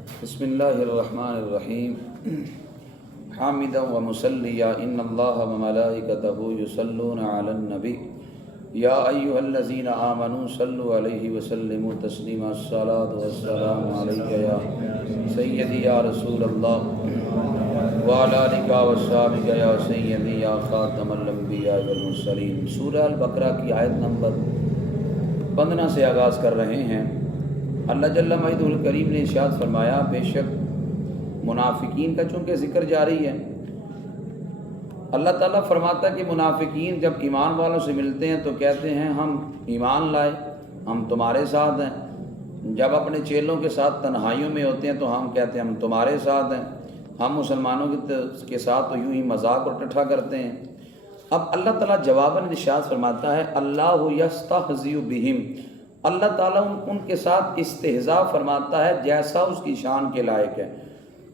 بسم اللہ الرحمن الرحیم حامدا و مصلیا ان اللہ و ملائکتہ یصلون علی النبی یا ایھا الذین آمنوا صلوا علیہ وسلموا تسلیما الصلاۃ والسلام علیک یا سیدی یا رسول اللہ وعلی آلک وصحبک یا سیدی یا خاتم الانبیاء والمرسلین۔ سورہ البقرہ کی آیت نمبر 15 سے آغاز کر رہے ہیں۔ اللہ جل مجدہ الکریم نے ارشاد فرمایا، بے شک منافقین کا چونکہ ذکر جاری ہے، اللہ تعالیٰ فرماتا ہے کہ منافقین جب ایمان والوں سے ملتے ہیں تو کہتے ہیں ہم ایمان لائے، ہم تمہارے ساتھ ہیں۔ جب اپنے چیلوں کے ساتھ تنہائیوں میں ہوتے ہیں تو ہم کہتے ہیں ہم تمہارے ساتھ ہیں۔ ہم مسلمانوں کے ساتھ تو یوں ہی مذاق اور ٹٹھا کرتے ہیں۔ اب اللہ تعالیٰ جواباً ارشاد فرماتا ہے، اللہ یستہزئ بہم، اللہ تعالیٰ ان کے ساتھ استہزاء فرماتا ہے جیسا اس کی شان کے لائق ہے۔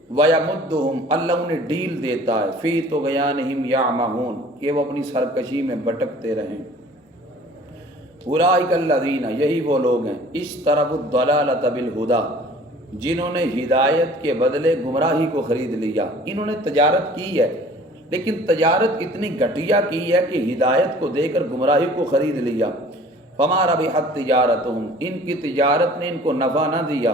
وَيَمُدُّهُمْ، اللہ انہیں ڈیل دیتا ہے، فِي طُغْيَانِهِمْ يَعْمَهُونَ، کہ وہ اپنی سرکشی میں بھٹکتے رہیں۔ أُولَٰئِكَ الَّذِينَ، یہی وہ لوگ ہیں، اشْتَرَوُا الضَّلَالَةَ بِالْهُدَىٰ، جنہوں نے ہدایت کے بدلے گمراہی کو خرید لیا۔ انہوں نے تجارت کی ہے لیکن تجارت اتنی گھٹیا کی ہے کہ ہدایت کو دے کر گمراہی کو خرید لیا۔ فَمَا رَبِحَتْ تِجَارَتُهُمْ، ان کی تجارت نے ان کو نفع نہ دیا۔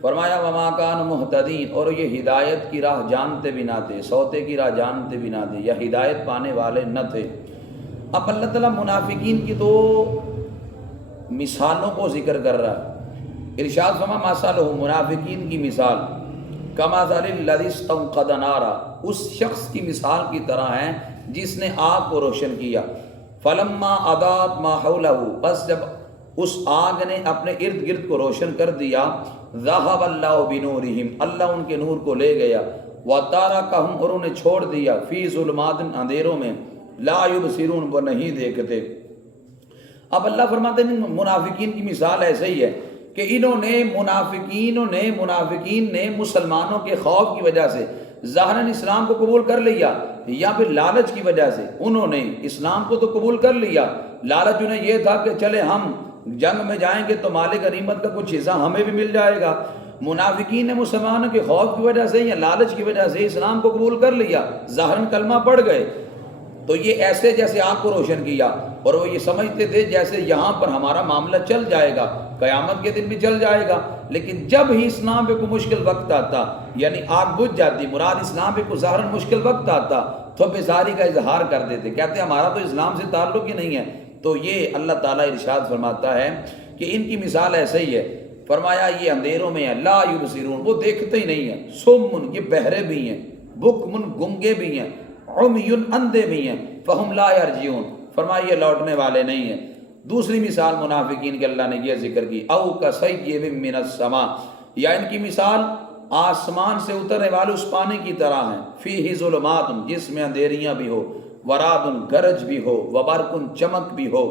فرمایا وَمَا كَانُوا مُهْتَدِينَ، اور یہ ہدایت کی راہ جانتے بھی نہ تھے، سوتے کی راہ جانتے بھی نہ تھے یا ہدایت پانے والے نہ تھے۔ اب اللہ تعالیٰ منافقین کی دو مثالوں کو ذکر کر رہا ہے۔ ارشاد فرما مثلہ، منافقین کی مثال کمثل الذی استوقد نارا، اس شخص کی مثال کی طرح ہے جس نے آگ کو روشن کیا۔ فلما اضاءت ما حولہ، بس جب اس آگ نے اپنے ارد گرد کو روشن کر دیا، ذہب اللہ بنورہم، اللہ ان کے نور کو لے گیا، وترکہم، اور انہیں چھوڑ دیا، فی ظلمات، اندھیروں میں، لا یبصرون، وہ نہیں دیکھتے۔ اب اللہ فرماتے ہیں منافقین کی مثال ایسے ہی ہے کہ منافقین نے مسلمانوں کے خوف کی وجہ سے ظاہراً اسلام کو قبول کر لیا، یا پھر لالچ کی وجہ سے انہوں نے اسلام کو تو قبول کر لیا، لالچ انہیں یہ تھا کہ چلے ہم جنگ میں جائیں گے تو مال غنیمت کا کچھ حصہ ہمیں بھی مل جائے گا۔ منافقین نے مسلمانوں کے خوف کی وجہ سے یا لالچ کی وجہ سے اسلام کو قبول کر لیا، ظاہراً کلمہ پڑھ گئے، تو یہ ایسے جیسے آگ کو روشن کیا، اور وہ یہ سمجھتے تھے جیسے یہاں پر ہمارا معاملہ چل جائے گا، قیامت کے دن بھی چل جائے گا۔ لیکن جب ہی اسلام پہ کوئی مشکل وقت آتا، یعنی آگ بجھ جاتی، مراد اسلام پہ کوئی ظاہراً مشکل وقت آتا تو بیزاری کا اظہار کر دیتے، کہتے ہمارا تو اسلام سے تعلق ہی نہیں ہے۔ تو یہ اللہ تعالیٰ ارشاد فرماتا ہے کہ ان کی مثال ایسے ہی ہے۔ فرمایا یہ اندھیروں میں ہیں، لا یبصرون، وہ دیکھتے ہی نہیں ہیں، سمن، یہ بہرے بھی ہیں، بکمن، گنگے بھی ہیں، عمی، اندھے بھی ہیں، فہم لا یرجعون، فرمایا یہ لوٹنے والے نہیں ہیں۔ دوسری مثال منافقین کے اللہ نے یہ ذکر کی، او کصیب من السماء، یا ان کی مثال آسمان سے اترنے والے اس پانی کی طرح ہیں، فیہ ظلمات، جس میں اندھیریاں بھی ہو، ورعد، گرج بھی ہو، وبرق، چمک بھی ہو،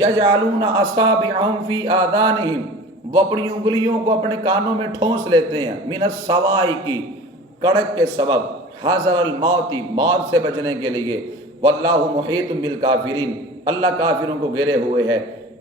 یجعلون اصابعہم فی آذانہم، وہ اپنی انگلیوں کو اپنے کانوں میں ٹھونس لیتے ہیں، من الصواعق، کڑک کے سبب، حذر الموت، موت سے بچنے کے لیے، واللہ محیط بالکافرین، اللہ کافروں کو گھیرے ہوئے ہے۔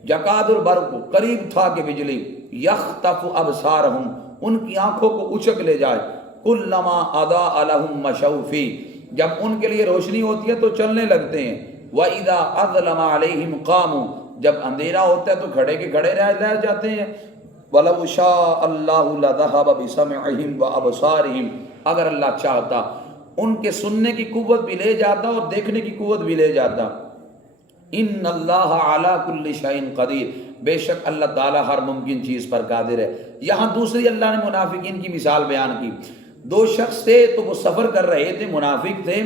یکاد البرق، قریب تھا کہ بجلی، یخطف ابصارہم، ان کی آنکھوں کو اچک لے جائے، کلما اضاء لہم مشوا فیہ، جب ان کے لیے روشنی ہوتی ہے تو چلنے لگتے ہیں، وَإِذَا أَظْلَمَ عَلَيْهِمْ قَامُوا، جب اندھیرا ہوتا ہے تو کھڑے کے کھڑے رہ جاتے ہیں۔ وَلَوْ شَاءَ اللَّهُ لَذَهَبَ بِسَمْعِهِمْ وَأَبْصَارِهِمْ، اگر اللہ چاہتا ان کے سننے کی قوت بھی لے جاتا اور دیکھنے کی قوت بھی لے جاتا۔ ان اللہ علی کل شیء قدیر، بے شک اللہ تعالیٰ ہر ممکن چیز پر قادر ہے۔ یہاں دوسری اللہ نے منافقین کی مثال بیان کی۔ دو شخص تھے تو وہ سفر کر رہے تھے، منافق تھے،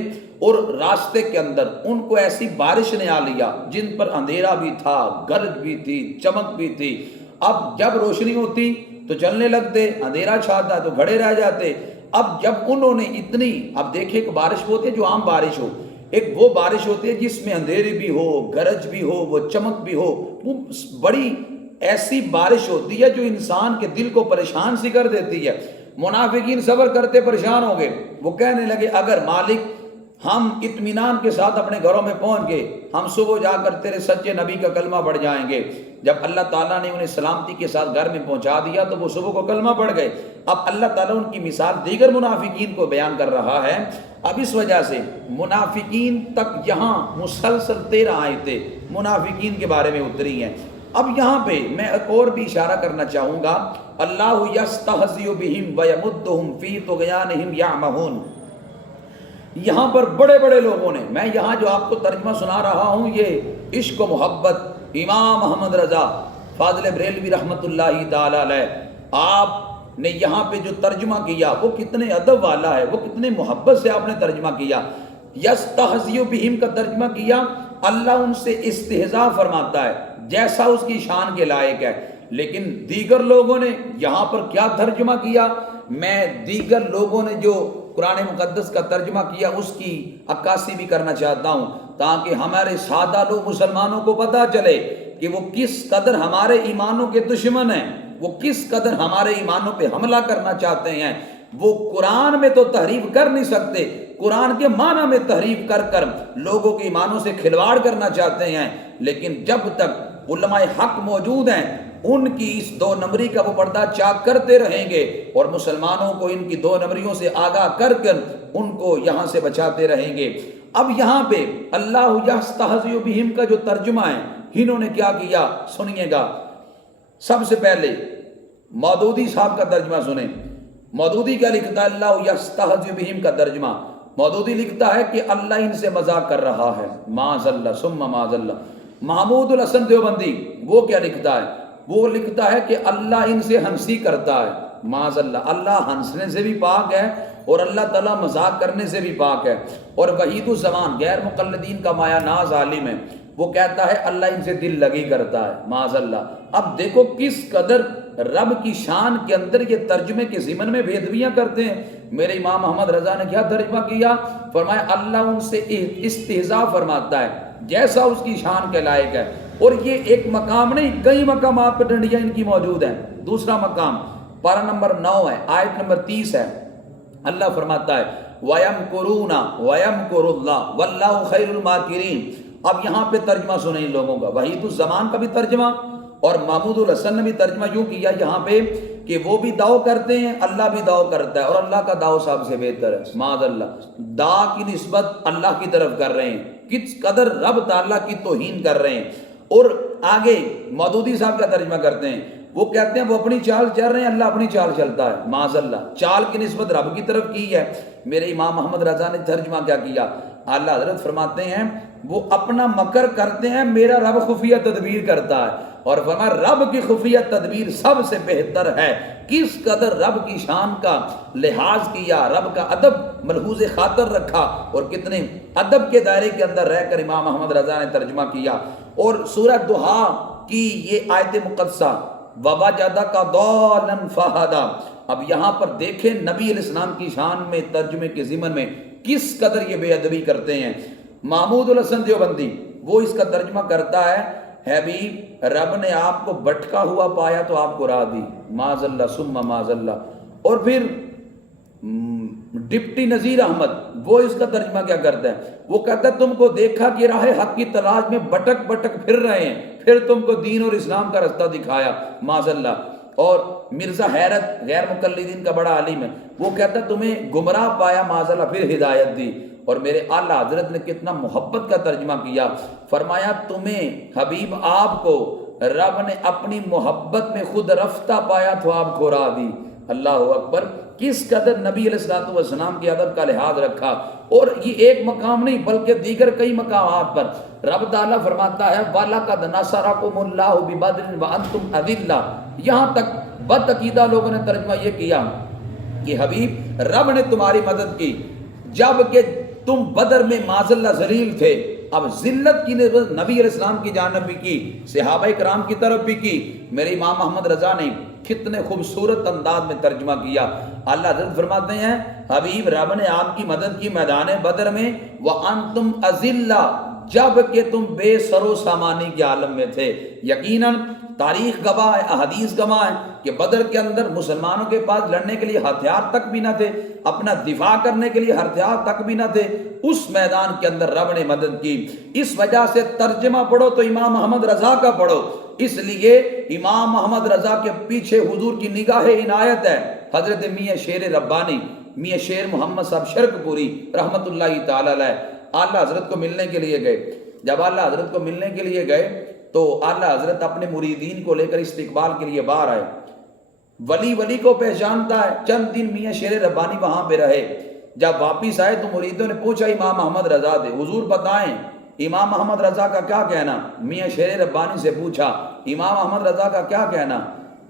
اور راستے کے اندر ان کو ایسی بارش نے آ لیا جن پر اندھیرا بھی تھا، گرج بھی تھی، چمک بھی تھی۔ اب جب روشنی ہوتی تو چلنے لگتے، اندھیرا چھاتا تو کھڑے رہ جاتے۔ اب جب انہوں نے اتنی، اب دیکھیں کہ بارش ہوتی ہے جو عام بارش ہو، ایک وہ بارش ہوتی ہے جس میں اندھیری بھی ہو، گرج بھی ہو، وہ چمک بھی ہو، وہ بڑی ایسی بارش ہوتی ہے جو انسان کے دل کو پریشان سی کر دیتی ہے۔ منافقین صبر کرتے پریشان ہو گئے، وہ کہنے لگے اگر مالک ہم اطمینان کے ساتھ اپنے گھروں میں پہنچ گئے، ہم صبح جا کر تیرے سچے نبی کا کلمہ پڑھ جائیں گے۔ جب اللہ تعالیٰ نے انہیں سلامتی کے ساتھ گھر میں پہنچا دیا تو وہ صبح کو کلمہ پڑھ گئے۔ اب اللہ تعالیٰ ان کی مثال دیگر منافقین کو بیان کر رہا ہے۔ اب اس وجہ سے منافقین تک یہاں مسلسل 13 آیتیں منافقین کے بارے میں اتری ہیں۔ اب یہاں پہ میں ایک اور بھی اشارہ کرنا چاہوں گا، اللہ یستہزئ بہم ویمدہم فی طغیانہم یعمہون۔ یہاں پر بڑے بڑے لوگوں نے، میں یہاں جو آپ کو ترجمہ سنا رہا ہوں یہ عشق و محبت امام محمد رضا فاضل بریلوی رحمۃ اللہ تعالی علیہ، آپ نے یہاں پہ جو ترجمہ کیا وہ کتنے ادب والا ہے، وہ کتنے محبت سے آپ نے ترجمہ کیا۔ یستہزئ بہم کا ترجمہ کیا، اللہ ان سے استہزاء فرماتا ہے جیسا اس کی شان کے لائق ہے۔ لیکن دیگر لوگوں نے یہاں پر کیا ترجمہ کیا، میں دیگر لوگوں نے جو قرآن مقدس کا ترجمہ کیا اس کی عکاسی بھی کرنا چاہتا ہوں، تاکہ ہمارے سادہ لوگ مسلمانوں کو پتہ چلے کہ وہ کس قدر ہمارے ایمانوں کے دشمن ہیں، وہ کس قدر ہمارے ایمانوں پہ حملہ کرنا چاہتے ہیں۔ وہ قرآن میں تو تحریف کر نہیں سکتے، قرآن کے معنی میں تحریف کر کر لوگوں کے ایمانوں سے کھلواڑ کرنا چاہتے ہیں، لیکن جب تک علماء حق موجود ہیں ان کی اس 2 نمبری کا وہ پردہ چاک کرتے رہیں گے اور مسلمانوں کو ان کی 2 نمبریوں سے آگاہ کر کر ان کو یہاں سے بچاتے رہیں گے۔ اب یہاں پہ اللہ یستہزئ بہم کا جو ترجمہ ہے انہوں نے کیا کیا سنیے گا۔ سب سے پہلے مودودی صاحب کا ترجمہ سنیں۔ مودودی کیا لکھتا ہے؟ اللہ یستہزئ بہم کا ترجمہ مودودی لکھتا ہے کہ اللہ ان سے مذاق کر رہا ہے، معاذ اللہ ثم معاذ اللہ۔ محمود الحسن دیوبندی وہ کیا لکھتا ہے؟ وہ لکھتا ہے کہ اللہ ان سے ہنسی کرتا ہے، معاذ اللہ۔ اللہ ہنسنے سے بھی پاک ہے اور اللہ تعالیٰ مذاق کرنے سے بھی پاک ہے۔ اور وحید الزمان غیر مقلدین کا مایہ ناز عالم ہے، وہ کہتا ہے اللہ ان سے دل لگی کرتا ہے، معاذ اللہ۔ اب دیکھو کس قدر رب کی شان کے اندر یہ ترجمے کے ضمن میں بےدبیاں کرتے ہیں۔ میرے امام محمد رضا نے کیا ترجمہ کیا؟ فرمایا اللہ ان سے استہزاء فرماتا ہے جیسا اس کی شان کے لائق ہے۔ اور یہ ایک مقام نہیں، کئی مقامات پہ ڈنڈیاں ان کی موجود ہیں۔ دوسرا مقام پارہ نمبر 9 ہے، آیت نمبر 30 ہے، اللہ فرماتا ہے وَيَمْكُرُونَ وَيَمْكُرُ اللَّهُ وَاللَّهُ خَيْرُ الْمَاكِرِينَ۔ اب یہاں پہ ترجمہ سنیں ان لوگوں کا، وحید الزمان کا بھی ترجمہ اور محمود الحسن نے بھی ترجمہ یوں کیا یہاں پہ کہ وہ بھی دعو کرتے ہیں، اللہ بھی دعو کرتا ہے، اور اللہ کا دعو سب سے بہتر ہے، معاذ اللہ۔ دعا کی نسبت اللہ کی طرف کر رہے ہیں، کس قدر رب تعالیٰ کی توہین کر رہے ہیں۔ اور آگے مودودی صاحب کا ترجمہ کرتے ہیں، وہ کہتے ہیں وہ اپنی چال چل رہے ہیں، اللہ اپنی چال چلتا ہے، معاذ اللہ۔ چال کی نسبت رب کی طرف کی ہے۔ میرے امام محمد رضا نے ترجمہ کیا کیا؟ اللہ حضرت فرماتے ہیں وہ اپنا مکر کرتے ہیں، میرا رب خفیہ تدبیر کرتا ہے، اور فرمایا رب کی خفیہ تدبیر سب سے بہتر ہے۔ کس قدر رب کی شان کا لحاظ کیا، رب کا ادب ملحوظ خاطر رکھا، اور کتنے ادب کے دائرے کے اندر رہ کر امام محمد رضا نے ترجمہ کیا۔ اور سورہ دہا کی یہ آیت مقدسہ وَوَجَدَكَ ضَالًّا فَهَدَىٰ، اب یہاں پر دیکھیں نبی علیہ السلام کی شان میں ترجمے کے ضمن میں کس قدر یہ بے ادبی کرتے ہیں۔ محمود الحسن دیوبندی وہ اس کا ترجمہ کرتا ہے حبیب رب نے آپ کو بھٹکا ہوا پایا تو آپ کو راہ دی، معاذ اللہ ثم معاذ اللہ۔ اور پھر ڈپٹی نذیر احمد وہ اس کا ترجمہ کیا کرتا ہے؟ وہ کہتا ہے تم کو دیکھا کہ راہ حق کی تلاش میں بٹک بٹک پھر رہے ہیں، پھر تم کو دین اور اسلام کا رستہ دکھایا، معاذ اللہ۔ اور مرزا حیرت غیر مقلدین کا بڑا عالم ہے، وہ کہتا ہے تمہیں گمراہ پایا، معاذ اللہ، پھر ہدایت دی۔ اور میرے اعلیٰ حضرت نے کتنا محبت کا ترجمہ کیا، فرمایا تمہیں حبیب آپ کو رب نے اپنی محبت میں خود رفتہ پایا تو آپ کو راہ دی، اللہ اکبر۔ کس قدر نبی علیہ الصلوۃ والسلام کے ادب کا لحاظ رکھا۔ اور یہ ایک مقام نہیں بلکہ دیگر کئی مقامات پر رب تعالیٰ فرماتا ہے وَلَقَدْ نَصَرَكُمُ اللَّهُ بِبَدْرٍ وَأَنْتُمْ أَذِلَّةٌ۔ یہاں تک بد عقیدہ لوگوں نے ترجمہ یہ کیا کہ حبیب رب نے تمہاری مدد کی جب کہ تم بدر میں معاذ اللہ ذلیل تھے۔ اب ذلت کی نسبت نبی علیہ السلام کی جانب بھی کی، صحابہ کرام کی طرف بھی کی۔ میرے امام محمد رضا نے کتنے خوبصورت انداز میں ترجمہ کیا۔ اللہ حضرت فرماتے ہیں حبیب رب نے آپ کی مدد کی میدان بدر میں، وَأَنْتُمْ أَذِلَّةٌ، جب کہ تم بے سر و سامانی کے عالم میں تھے۔ یقیناً تاریخ گواہ ہے، احادیث گواہ ہے کہ بدر کے اندر مسلمانوں کے پاس لڑنے کے لیے ہتھیار تک بھی نہ تھے، اپنا دفاع کرنے کے لیے ہتھیار تک بھی نہ تھے۔ اس میدان کے اندر رب نے مدد کی. اس وجہ سے ترجمہ پڑھو تو امام محمد رضا کا پڑھو. اس لیے امام محمد رضا کے پیچھے حضور کی نگاہ عنایت ہے. حضرت میاں شیر ربانی، میاں شیر محمد صاحب شرک پوری رحمت اللہ تعالی علیہ اعلیٰ حضرت کو ملنے کے لیے گئے. جب اعلیٰ حضرت کو ملنے کے لیے گئے تو اعلیٰ حضرت اپنے مریدین کو لے کر استقبال کے لیے باہر آئے. ولی کو پہچانتا ہے. چند دن میاں شیر ربانی وہاں پہ رہے. جب واپس آئے تو مریدوں نے پوچھا امام محمد رضا تھے، حضور بتائیں امام محمد رضا کا کیا کہنا. میاں شیر ربانی سے پوچھا امام محمد رضا کا کیا کہنا.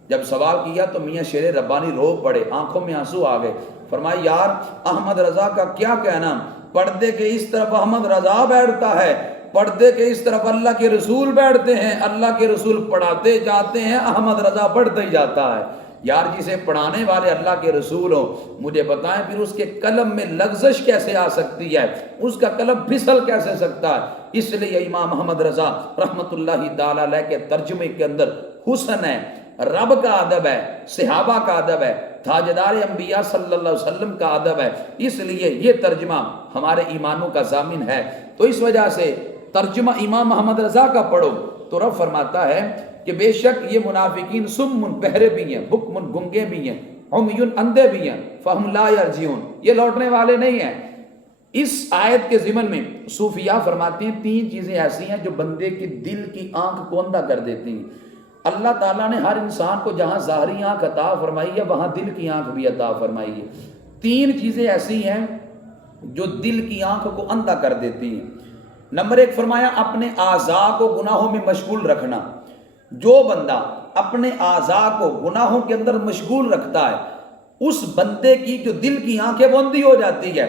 جب سوال کیا تو میاں شیر ربانی رو پڑے، آنکھوں میں آنسو آ گئے. فرمایا یار احمد رضا کا کیا کہنا، پردے کے اس طرف احمد رضا بیٹھتا ہے، پردے کے اس طرف اللہ کے رسول بیٹھتے ہیں، اللہ کے رسول پڑھاتے جاتے ہیں، احمد رضا پڑھتا ہی جاتا ہے. یار جسے پڑھانے والے اللہ کے رسول ہو، مجھے بتائیں پھر اس کے قلم میں لغزش کیسے آ سکتی ہے، اس کا قلم پھسل کیسے سکتا ہے. اس لیے امام محمد رضا رحمت اللہ تعالی علیہ کے ترجمے کے اندر حسن ہے، رب کا ادب ہے، صحابہ کا ادب ہے، تاجدار انبیاء صلی اللہ علیہ وسلم کا ادب ہے. اس لیے یہ ترجمہ ہمارے ایمانوں کا ضامن ہے. تو اس وجہ سے ترجمہ امام محمد رضا کا پڑھو تو رب فرماتا ہے کہ بے شک یہ منافقین سم بہرے بھی ہیں، بکم گنگے بھی ہیں، عمیٌ اندھے بھی ہیں، فہم لا یرجعون، یہ لوٹنے والے نہیں ہیں. اس آیت کے ضمن میں صوفیاء فرماتے ہیں 3 چیزیں ایسی ہیں جو بندے کی دل کی آنکھ کو اندھا کر دیتی ہیں. اللہ تعالیٰ نے ہر انسان کو جہاں ظاہری آنکھ عطا فرمائی ہے وہاں دل کی آنکھ بھی عطا فرمائی ہے. 3 چیزیں ایسی ہیں جو دل کی آنکھ کو اندھا کر دیتی ہیں. نمبر 1 فرمایا اپنے اعضاء کو گناہوں میں مشغول رکھنا. جو بندہ اپنے اعضاء کو گناہوں کے اندر مشغول رکھتا ہے اس بندے کی جو دل کی آنکھیں وہ اندھی ہو جاتی ہے.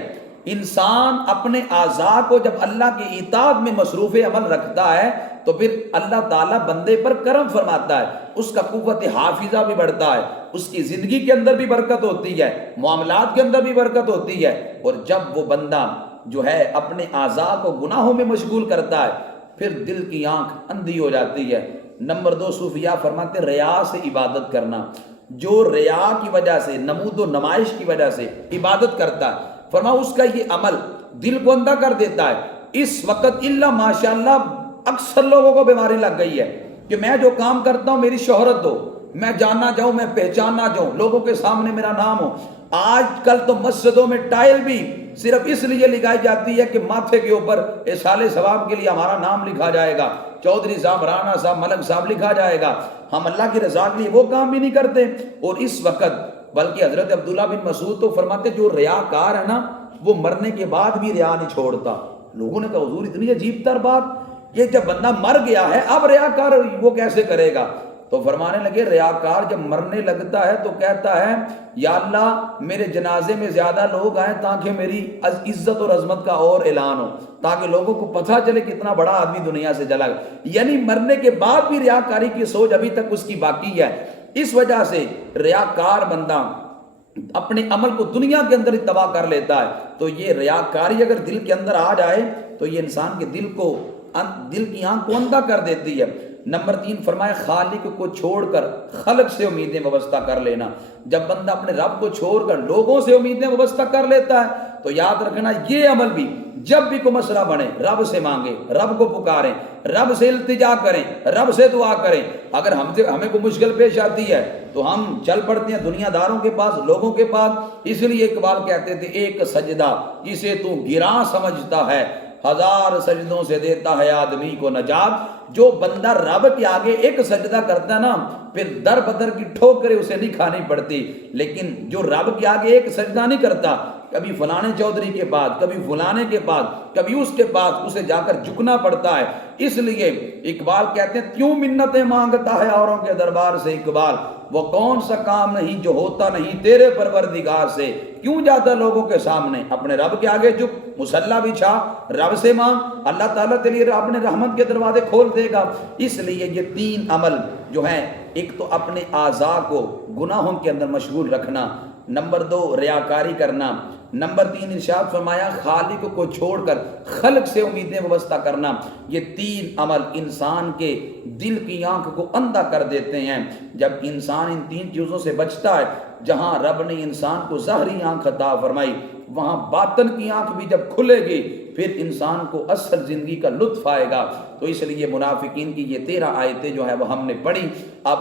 انسان اپنے اعضاء کو جب اللہ کی اطاعت میں مصروف عمل رکھتا ہے تو پھر اللہ تعالیٰ بندے پر کرم فرماتا ہے، اس کا قوت حافظہ بھی بڑھتا ہے، اس کی زندگی کے اندر بھی برکت ہوتی ہے، معاملات کے اندر بھی برکت ہوتی ہے. اور جب وہ بندہ جو ہے اپنے اعضاء کو گناہوں میں مشغول کرتا ہے پھر دل کی آنکھ اندھی ہو جاتی ہے. نمبر 2 صوفیاء فرماتے ریا سے عبادت کرنا. جو ریا کی وجہ سے، نمود و نمائش کی وجہ سے عبادت کرتا ہے، فرما اس کا یہ عمل دل کو اندھا کر دیتا ہے. اس وقت اللہ ماشاءاللہ اکثر لوگوں کو بیماری لگ گئی ہے کہ میں جو کام کرتا ہوں میری شہرت ہو، میں جانا جاؤں، میں پہچانا جاؤں، لوگوں کے سامنے میرا نام ہو. آج کل تو مسجدوں میں ٹائل بھی صرف اس لیے لگائی جاتی ہے کہ ماتھے کے اوپر اصال ثواب کے لیے ہمارا نام لکھا جائے گا، چودھری صاحب، رانا صاحب، ملک صاحب لکھا جائے گا. ہم اللہ کی رضا کے لیے وہ کام بھی نہیں کرتے. اور اس وقت بلکہ حضرت عبداللہ بن مسعود تو فرماتے جو ریاکار ہے نا وہ مرنے کے بعد بھی ریا نہیں چھوڑتا. لوگوں نے کہا حضور اتنی عجیب تر بات، یہ جب بندہ مر گیا ہے اب ریاکار وہ کیسے کرے گا؟ تو فرمانے لگے ریاکار جب مرنے لگتا ہے تو کہتا ہے یا اللہ میرے جنازے میں زیادہ لوگ آئیں تاکہ میری عزت اور عظمت کا اور اعلان ہو، تاکہ لوگوں کو پتہ چلے کتنا بڑا آدمی دنیا سے چلا گیا. یعنی مرنے کے بعد بھی ریاکاری کی سوچ ابھی تک اس کی باقی ہے. اس وجہ سے ریاکار بندہ اپنے عمل کو دنیا کے اندر تباہ کر لیتا ہے. تو یہ ریاکاری اگر دل کے اندر آ جائے تو یہ انسان کے دل کی آنکھ کو اندھا کر دیتی ہے. نمبر 3 فرمایا خالق کو چھوڑ کر خلق سے امیدیں وابستہ کر لینا. جب بندہ اپنے رب کو چھوڑ کر لوگوں سے امیدیں وابستہ کر لیتا ہے تو یاد رکھنا یہ عمل بھی جب بھی کوئی مسئلہ بنے رب سے مانگے، رب کو پکاریں، رب سے التجا کریں، رب سے دعا کریں. اگر ہمیں کوئی مشکل پیش آتی ہے تو ہم چل پڑتے ہیں دنیا داروں کے پاس، لوگوں کے پاس. اس لیے اقبال کہتے تھے ایک سجدہ جسے تو گراں سمجھتا ہے 1000 سجدوں سے دیتا ہے آدمی کو نجات. جو بندہ رب کے آگے ایک سجدہ کرتا ہے نا پھر در بدر کی ٹھوکریں اسے نہیں کھانی پڑتی. لیکن جو رب کے آگے ایک سجدہ نہیں کرتا، کبھی فلانے چودھری کے بعد، کبھی فلانے کے بعد، کبھی اس کے بعد اسے جا کر جھکنا پڑتا ہے. اس لیے اقبال کہتے ہیں کیوں منتیں مانگتا ہے اوروں کے دربار سے اقبال، وہ کون سا کام نہیں جو ہوتا نہیں تیرے پروردگار سے. کیوں جاتا لوگوں کے سامنے، اپنے رب کے آگے جھک، مصلی بچھا، رب سے مانگ، اللہ تعالیٰ تیرے لیے اپنے رحمت کے دروازے کھول دے گا. اس لیے یہ 3 عمل جو ہیں، ایک تو اپنے اعضاء کو گناہوں کے اندر مشغول رکھنا، نمبر 2 ریاکاری کرنا، نمبر 3 ارشاد فرمایا خالق کو چھوڑ کر خلق سے امیدیں وابستہ کرنا، یہ 3 عمل انسان کے دل کی آنکھ کو اندھا کر دیتے ہیں۔ جب انسان ان 3 چیزوں سے بچتا ہے، جہاں رب نے انسان کو ظاہری آنکھ عطا فرمائی، وہاں باطن کی آنکھ بھی جب کھلے گی پھر انسان کو اصل زندگی کا لطف آئے گا۔ تو اس لیے منافقین کی یہ 13 آیتیں جو ہے وہ ہم نے پڑھی۔ اب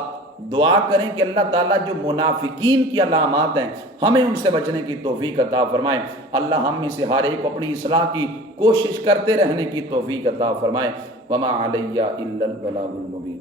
دعا کریں کہ اللہ تعالیٰ جو منافقین کی علامات ہیں ہمیں ان سے بچنے کی توفیق عطا فرمائے۔ اللہ ہم میں سے ہر ایک کو اپنی اصلاح کی کوشش کرتے رہنے کی توفیق عطا فرمائے۔ وما علیہ الا البلاغ المبین۔